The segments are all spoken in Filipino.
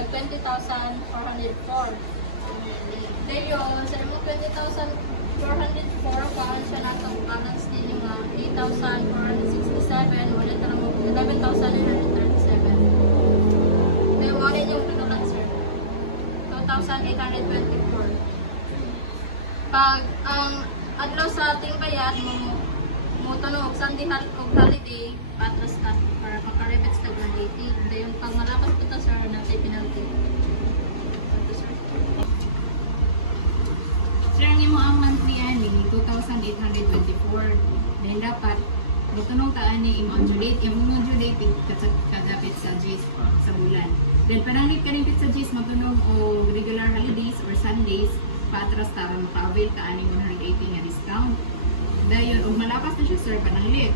kag 20,404. Then yun, sa mo 20,404 kaan siya natang balance din yung 8,467, wala na mo 11,937. Then wala yung total sir. 2,824. Pag ang adlaw sa ating bayad mo tunog sandihan og holiday patras ka para makarebets tag 180. Dayon pag malapas po ta sir natay penalty. Ito sir. Sir, ang imo ang monthly ani 2,824. Then dapat mutunong ta ani imo ang due date. Imo due date kadapit sa GIS sa bulan. Then pananglit ka rin sa GIS magtunog o regular holidays or Sundays patras ta para maka-avail ka ani 180 nga discount. Dayon ug malapas na siya sir pananglit.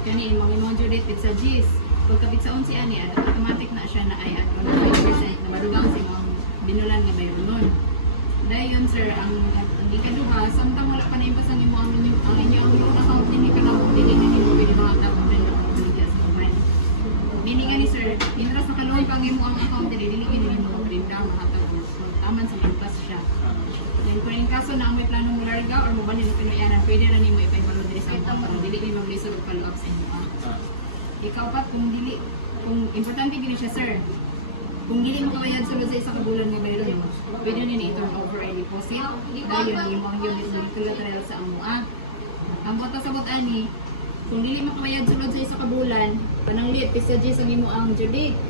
Kani imong due date sa GIS. Pagkabit sa 11 ani automatic na siya na ay at 100% na madugang sa imong binulan nga bayron nun. Dayon sir ang ikaduha samtang wala pa na impas ang imo ang inyong loan account din ka na dili na nimo pwede mga tapos din na pagdili sa mobile. Meaning ani sir, interest na kaloy pang imo ang account dili gini nimo prinda mahatag taman sa impas siya. Then kung in kaso na ang may plano mo larga or mo balhin pinayanan, pwede na nimo ipay-follow diri sa account para dili ni mag-lisod og follow up sa imo. Ikaw pa kung importante gini siya sir. Kung dili mo kabayad sulod sa isa ka bulan nga bayron mo, pwede ni i-turn over ay deposit. Dayon imo ang unit collateral sa amua. Ang bota sa ani, kung dili mo kabayad sulod sa isa ka bulan, pananglit pisadji sa nimo ang due date.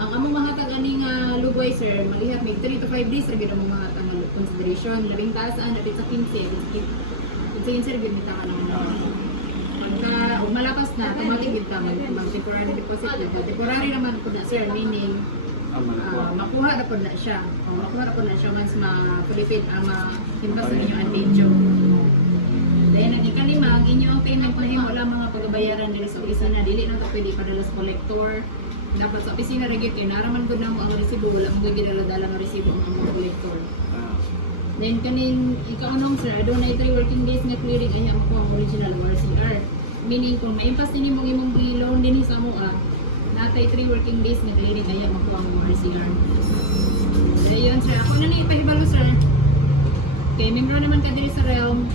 Ang among mahatag ani nga lugway sir, malihap mig 3 to 5 days ra gyud among mahatag nga consideration. Labing taas ang dapit sa 15. Sige sir gyud bitaw ka naman. Pagka umalapas na, automatic yun ka mag-temporary deposit. Temporary naman po na sir, meaning makuha na po na siya. Makuha na po na siya once ma-fulfilled ang ma-himbas sa inyong adventure. Dahil ang ikalima, ang inyong payment na wala mga pagbayaran dili sa opisina. Dili na ito pwede ipadala sa collector. Dapat sa opisina regit yun. Naraman ko na mo ang resibo. Wala mo gidala-dala ng resibo ang mga collector. Then kanin ikaunong sir, adunay 3 working days nga clearing ay mo ang original RCR. Meaning kung maimpas din mo imong loan din sa mo natay 3 working days nga clearing ay mo ang RCR. Dayon sir, ako na ni ipahibalo sir. Kay membro naman ka diri sa realm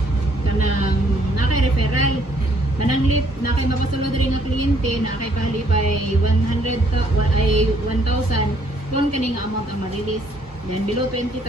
kanang nakay referral. Pananglit nakay mapasulod rin nga kliyente na kay pahalipay 100 ay 1,000 kung kani nga amount ang ma-release. Then below 20,500.